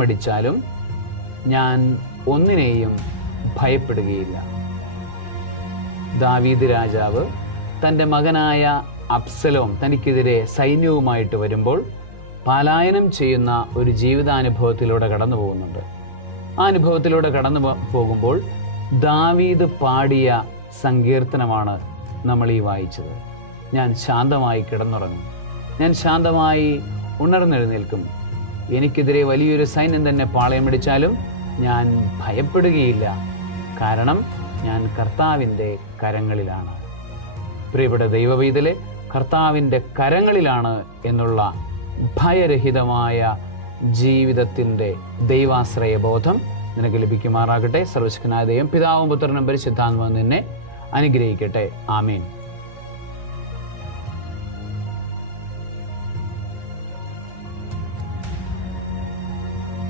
മടിച്ചാലും ഞാൻ ഒന്നിനെയും ഭയപ്പെടുകയില്ല. ദാവീദ് രാജാവ് തൻ്റെ മകനായ അബ്സലോം തനിക്കെതിരെ സൈന്യവുമായിട്ട് വരുമ്പോൾ പലായനം ചെയ്യുന്ന ഒരു ജീവിതാനുഭവത്തിലൂടെ കടന്നു പോകുന്നുണ്ട്. ആ അനുഭവത്തിലൂടെ കടന്നു പോകുമ്പോൾ ദാവീദ് പാടിയ സങ്കീർത്തനമാണ് നമ്മൾ ഈ വായിച്ചത്. ഞാൻ ശാന്തമായി കിടന്നുറങ്ങും, ഞാൻ ശാന്തമായി ഉണർന്നെഴുന്നേൽക്കും. എനിക്കെതിരെ വലിയൊരു സൈന്യം തന്നെ പാളയമടിച്ചാലും ഞാൻ ഭയപ്പെടുകയില്ല, കാരണം ഞാൻ കർത്താവിൻ്റെ കരങ്ങളിലാണ്. പ്രിയപ്പെട്ട ദൈവവൈതലെ, കർത്താവിൻ്റെ കരങ്ങളിലാണ് എന്നുള്ള ഭയരഹിതമായ ജീവിതത്തിൻ്റെ ദൈവാശ്രയ ബോധം നിനക്ക് ലഭിക്കുമാറാകട്ടെ. സർവ്വശക്തനായ ദൈവം പിതാവും പുത്രനും പരിശുദ്ധാത്മാവും നിന്നെ അനുഗ്രഹിക്കട്ടെ. ആമേൻ.